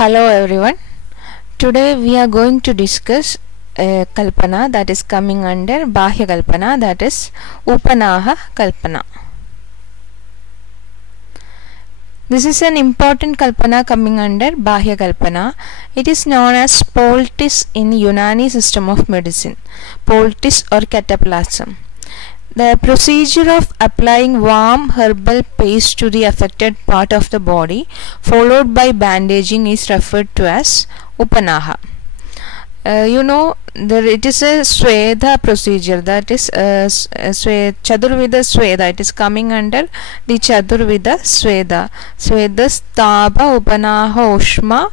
Hello everyone. Today we are going to discuss Kalpana that is coming under Bahya Kalpana, that is Upanaha Kalpana. This is an important Kalpana coming under Bahya Kalpana. It is known as poultice in Unani system of medicine, poultice or cataplasm. The procedure of applying warm herbal paste to the affected part of the body followed by bandaging is referred to as Upanaha. It is a Sweda procedure, that is Chaturvida Sweda. It is coming under the Chaturvida Sweda. Swedas Taba Upanaha Ushma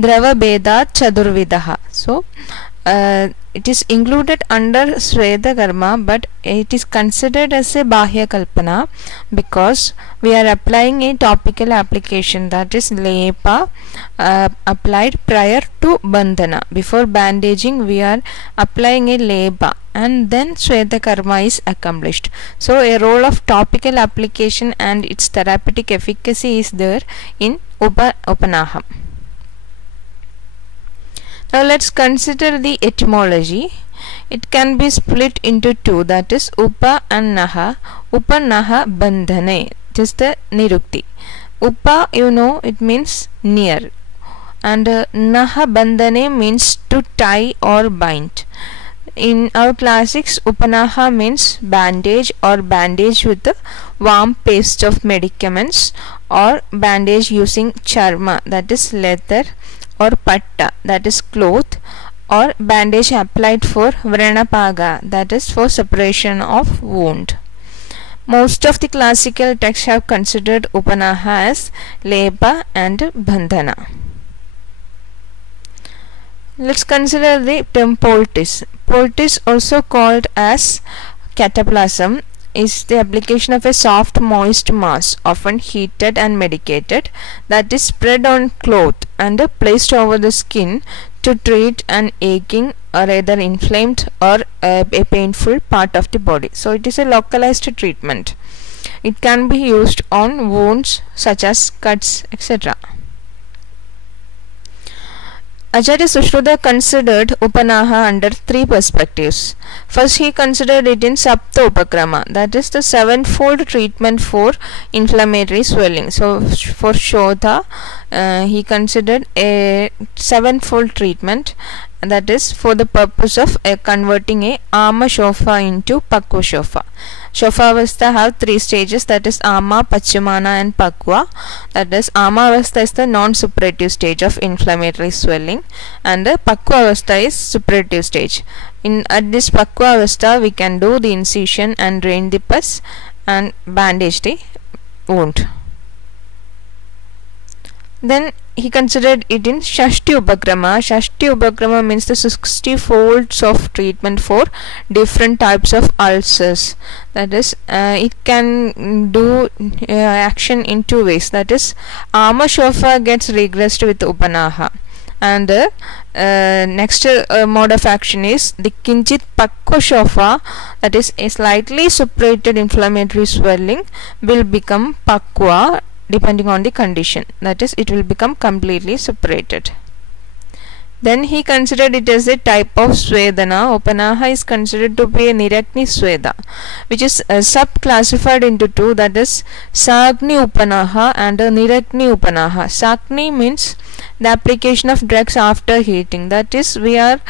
Drava Beda Chaturvidaha. So it is included under Sweda Karma, but it is considered as a Bahya Kalpana because we are applying a topical application, that is Lepa applied prior to Bandhana. Before bandaging we are applying a Lepa and then Sweda Karma is accomplished. So a role of topical application and its therapeutic efficacy is there in Upanaha. Now let's consider the etymology. It can be split into two, that is Upa and Naha. Upa Naha Bandhane, it is the Nirukti. Upa, it means near, and Naha Bandhane means to tie or bind. In our classics, Upanaha means bandage or bandage with the warm paste of medicaments, or bandage using charma, that is leather, or patta, that is cloth, or bandage applied for vranapaga, that is for separation of wound. Most of the classical texts have considered Upanaha as Lepa and Bandhana. Let's consider the term poultice. Poultice, also called as cataplasm, is the application of a soft moist mass, often heated and medicated, that is spread on cloth and placed over the skin to treat an aching or either inflamed or a painful part of the body. So it is a localized treatment. It can be used on wounds such as cuts, etc. Acharya Sushruta considered Upanaha under three perspectives. First, he considered it in Sapta Upakrama, that is the sevenfold treatment for inflammatory swelling. So for Shodha, he considered a sevenfold treatment, that is for the purpose of converting a Ama Shofa into Pakwa Shofa. Shofavastha have three stages, that is Ama, Pachimana and Pakwa. That is Amavastha is the non-suppurative stage of inflammatory swelling, and the Pakwa is suppurative stage. At this Pakwa we can do the incision and drain the pus and bandage the wound. Then he considered it in Shashti Upakrama. Shashti Upakrama means the 60 folds of treatment for different types of ulcers. That is, it can do action in two ways. That is, Ama Shofa gets regressed with Upanaha, and the next mode of action is the Kinchit Pakwa Shofa, that is a slightly suppurated inflammatory swelling will become Pakwa depending on the condition, that is it will become completely separated. Then he considered it as a type of Swedana. Upanaha is considered to be a Nirakni Sweda, which is sub-classified into two, that is Sagni Upanaha and Nirakni Upanaha. Sagni means the application of drugs after heating, that is we are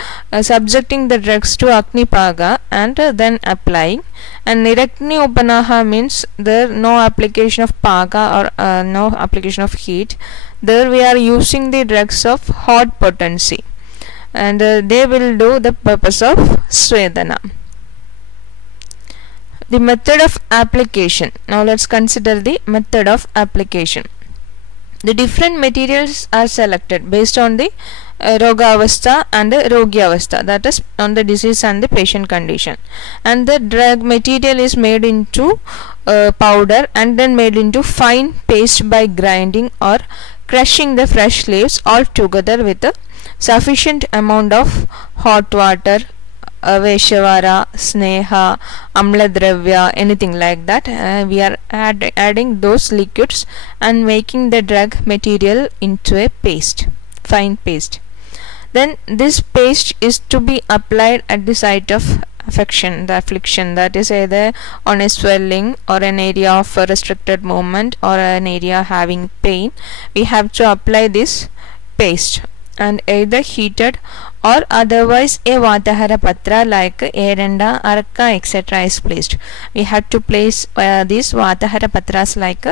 subjecting the drugs to Agni Paga and then applying. And Nirakni Upanaha means there no application of Paga or no application of heat. There we are using the drugs of hot potency, and they will do the purpose of Swedana. The method of application. Now let's consider the method of application. The different materials are selected based on the Rogavastha and Rogyavastha, that is on the disease and the patient condition, and the drug material is made into powder and then made into fine paste by grinding or crushing the fresh leaves all together with a sufficient amount of hot water, Veshavara, Sneha, Amladravya, anything like that. We are adding those liquids and making the drug material into a paste. fine paste. Then this paste is to be applied at the site of affection, the affliction, that is either on a swelling or an area of a restricted movement or an area having pain. We have to apply this paste, and either heated or otherwise a Vatahara Patra like Eranda, Arka, etc. is placed. We have to place these Vatahara Patras like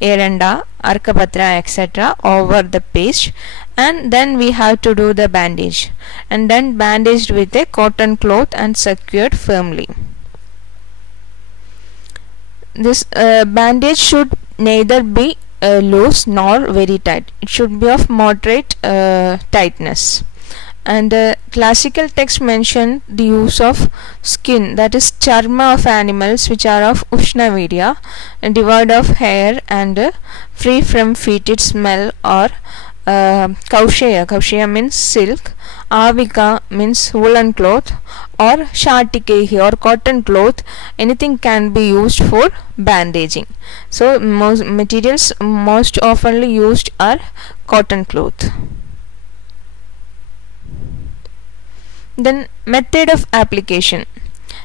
Eranda, Arka Patra, etc. over the paste, and then we have to do the bandage, and then bandaged with a cotton cloth and secured firmly. This bandage should neither be loose nor very tight. It should be of moderate tightness. And classical text mention the use of skin, that is charma of animals which are of Ushnavirya and devoid of hair and free from fetid smell, or Kausheya. Kausheya means silk, Avika means woolen cloth, or Shatikehi or cotton cloth. Anything can be used for bandaging. So most materials most oftenly used are cotton cloth. Then method of application.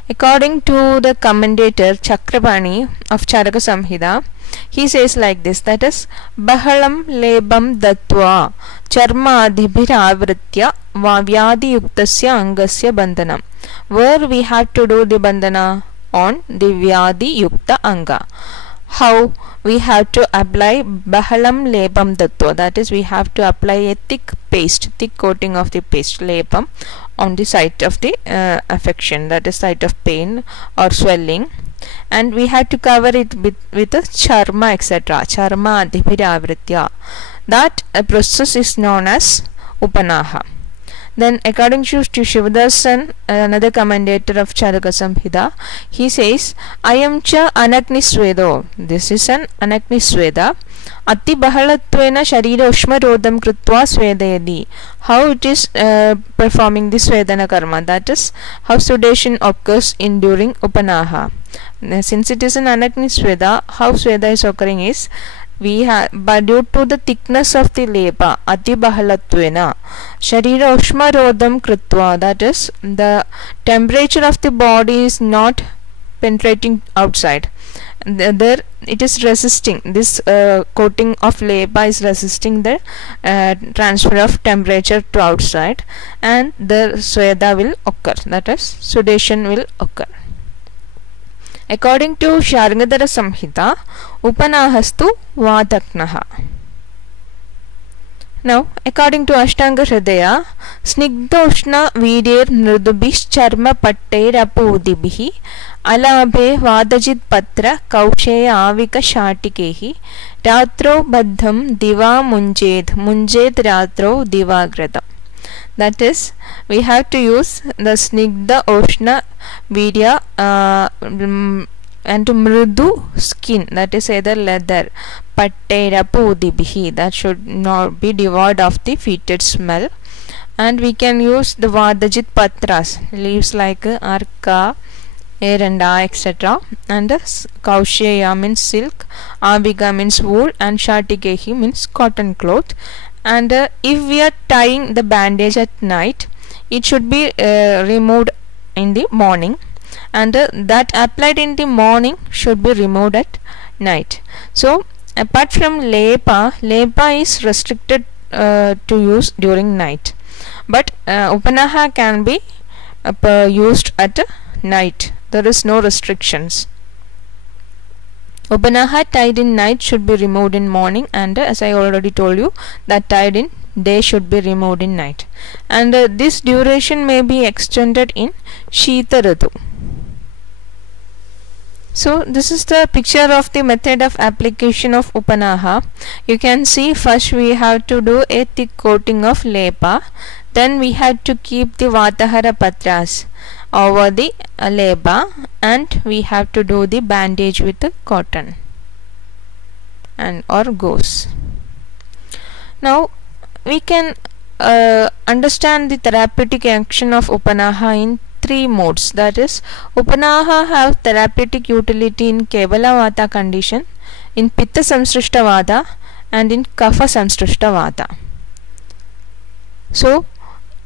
According to the commentator Chakrapani of Charaka Samhita, he says like this, that is Bahalam lebam dattva charma adhibhiravritya vyadi yuktasya angasya bandhanam. Where we have to do the bandhana? On the vyadi yukta anga. How? We have to apply Bahalam lebam dattva, that is we have to apply a thick paste, thick coating of the paste, lebam, on the site of the affection, that is site of pain or swelling, and we have to cover it with a charma, etc. Charma adhibhiravritya. That process is known as Upanaha. Then according to Shivadasan, another commentator of Charaka Samhita, he says Ayam cha anagnisvedo. This is an anagnisveda. Ati bahalatvena sharira ushmarodham krutva svedayadi. How it is performing this Svedana karma, that is how sedation occurs in during Upanaha. Since it is an anagnisveda, how Sveda is occurring is but due to the thickness of the leba, ati bahalatvena sharira ushmarodham krutva, that is the temperature of the body is not penetrating outside. There it is resisting, this coating of leba is resisting the transfer of temperature to outside, and the Sveda will occur, that is sedation will occur. According to Sharngadhara Samhita, Upanahastu Vadaknaha. Now, according to Ashtanga Hridaya, Snigdhoshna Vidir Nrudubhish Charma Pattair Apudibhi Alabhe Vadajit Patra Kausheya Avika Shatikehi Ratro Baddham Diva Munjed Ratro Divagrata. That is, we have to use the Snigdha Oshna Vidya and to mrudu skin, that is either leather, Pattaira Pudibhi, that should not be devoid of the fetid smell, and we can use the Vadajit Patras, leaves like Arka, Eranda, etc. and Kausheya means silk, Aviga means wool, and Shatikehi means cotton cloth. And if we are tying the bandage at night, it should be removed in the morning, and that applied in the morning should be removed at night. So apart from lepa is restricted to use during night, but Upanaha can be used at night. There is no restrictions. Upanaha tied in night should be removed in morning, and as I already told you, that tied in day should be removed in night, and this duration may be extended in Shita Ritu. So this is the picture of the method of application of Upanaha. You can see first we have to do a thick coating of lepa, then we have to keep the Vatahara Patras over the leba, and we have to do the bandage with the cotton and or gauze. Now we can understand the therapeutic action of Upanaha in three modes. That is, Upanaha have therapeutic utility in Kevala Vata condition, in Pitta Samsrishta Vata, and in Kapha Samsrishta Vata. So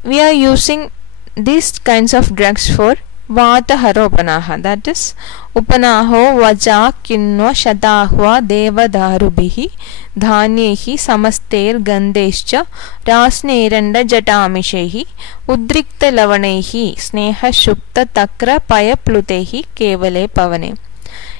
we are using these kinds of drugs for Vatahara Upanaha, that is Upanaho Vaja Kinva Shatahva Devadarubihi Dhanehi Samaster Gandescha Rasneranda Jatamishehi Udrikta Lavanehi Sneha Shukta Takra Paya Plutehi Kevale Pavane.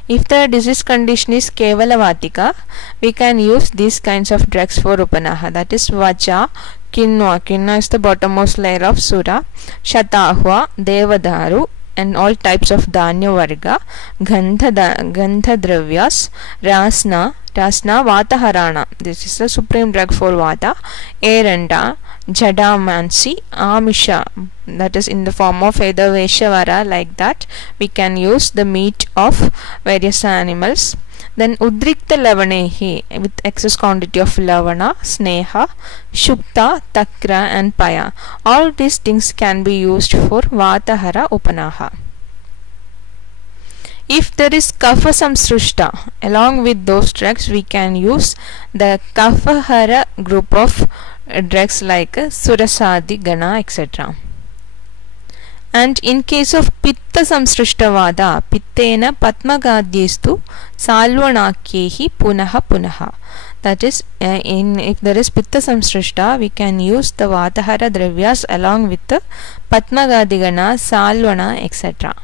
If the disease condition is Kevalavatika, we can use these kinds of drugs for Upanaha, that is Vaja Kinva. Kinva is the bottommost layer of Sura, Shatahva, Devadaru, and all types of Dhanya Varga, Gandha Dravyas, Rasna, Vataharana. This is the supreme drug for Vata, Eranda, Jadamansi, Amisha, that is in the form of either Veshavara, like that. We can use the meat of various animals. Then Udrikta Lavanehi, with excess quantity of Lavana, Sneha, Shukta, Takra and Paya. All these things can be used for Vatahara Upanaha. If there is Kapha Samsrushta, along with those drugs we can use the Kaphahara group of drugs like Surasadi, Gana, etc. And in case of Pitta Samsrishtavada, Pittena Patmagadyestu Salvanakyehi Punaha Punaha. That is, if there is Pitta Samsrishta, we can use the Vatahara Dravyas along with the Patmagadigana, Salvana, etc.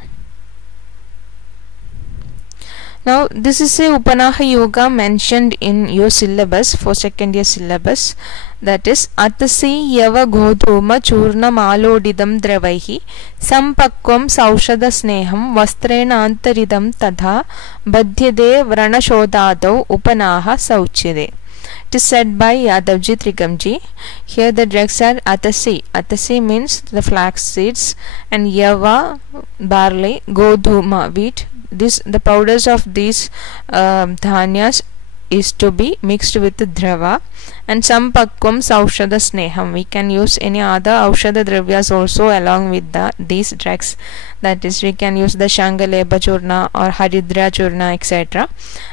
Now this is a Upanaha Yoga mentioned in your syllabus for second year syllabus, that is Atasi Yava Godhuma Churna Malodidam Dravaihi Sampakvam Saushada Sneham Vastrena Antaridam Tadha Badhyade Vranashodado Upanaha Sauchide. It is said by Yadavji Trigamji. Here the drugs are Atasi. Atasi means the flax seeds, and Yava, barley, Godhuma, wheat. The powders of these dhanyas is to be mixed with drava, and Sampakvam Saushada Sneham. We can use any other Aushada Dravyas also along with these drugs. That is, we can use the Shangaleba Churna or Haridra Churna, etc.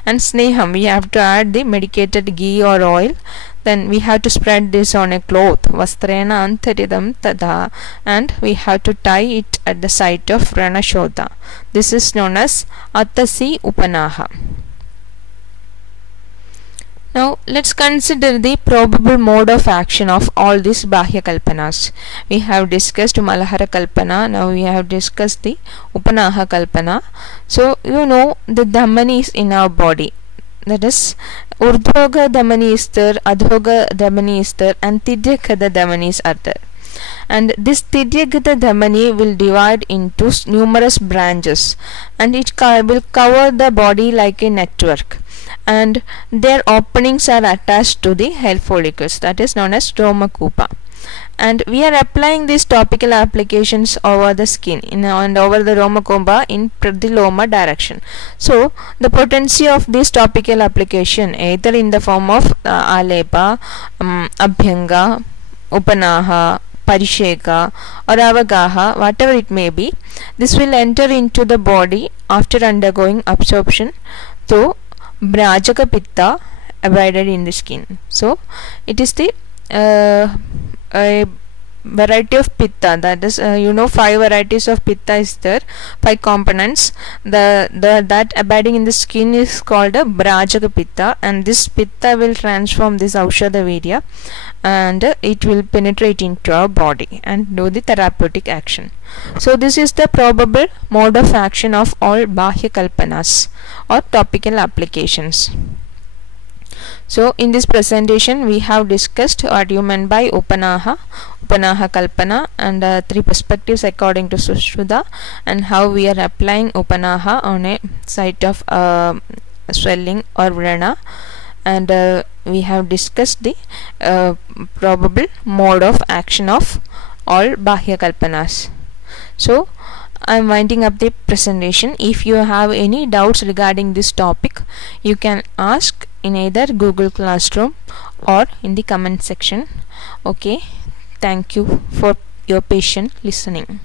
And Sneham, we have to add the medicated ghee or oil. Then we have to spread this on a cloth, Vastrena Antaridam Tadha, and we have to tie it at the site of Vranashoda. This is known as Atasi Upanaha. Now let's consider the probable mode of action of all these Bahya Kalpanas. We have discussed Malahara Kalpana, now we have discussed the Upanaha Kalpana. So you know the Dhamani is in our body. That is, Urdhoga Dhamani is there, Adhoga Dhamani is there, and Tidyakada Dhamanis are there. And this Tidyakada Dhamani will divide into numerous branches, and it will cover the body like a network, and their openings are attached to the hair follicles, that is known as Romakupa. And we are applying these topical applications over the skin and over the Romakupa in Pradiloma direction. So the potency of this topical application, either in the form of Alepa, Abhyanga, Upanaha, Parisheka or Avagaha, whatever it may be, this will enter into the body after undergoing absorption through Brajaka Pitta abided in the skin. So it is the a variety of pitta, that is 5 varieties of pitta is there, 5 components. That abiding in the skin is called a Brajaka Pitta, and this pitta will transform this Aushadha Virya and it will penetrate into our body and do the therapeutic action. So this is the probable mode of action of all Bahya Kalpanas or topical applications. So in this presentation we have discussed what you meant by Upanaha Kalpana, and 3 perspectives according to Sushruta, and how we are applying Upanaha on a site of swelling or vrana, and we have discussed the probable mode of action of all Bahya Kalpanas. So I am winding up the presentation. If you have any doubts regarding this topic, you can ask in either Google Classroom or in the comment section. Okay, thank you for your patient listening.